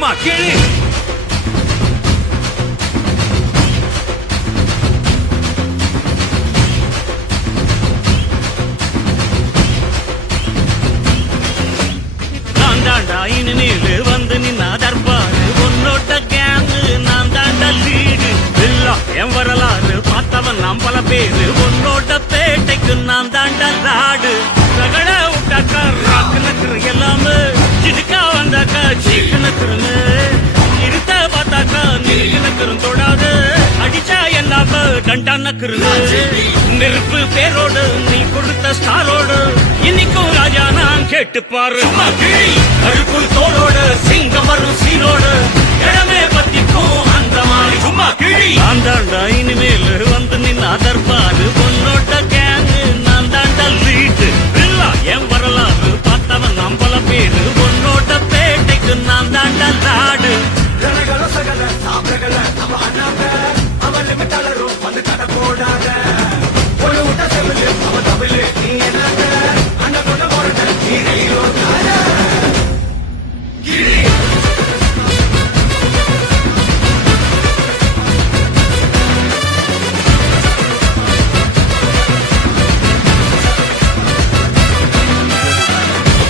மகிழி நான் தாண்டா இனிமேலு வந்து நின்னா தர்பாரு உன்னோட்ட கேங்கு நான் தாண்டா லீடு இல்ல என் வரலாறு பார்த்தவன் நாம் பல பேரு உன்னோட பேட்டைக்கு நான் தாண்டா ராடு ரகட விட்டாக்கா ராக்கு நக்குரு எல்லாமே சிடுக்கா வந்தாக்கா சீக்கு நக்குருன்னு இருத்த பார்த்தாக்கா நிறுக்கு நக்குரும் தொடாது அடிச்சா எல்லாம கண்டா நக்குருன்னு நெருப்பு பேரோடு நீ கொடுத்த ஸ்டாரோடு இன்னைக்கும் ராஜா நான் கேட்டு பாரு மகிழ் கருக்குள் தோளோடு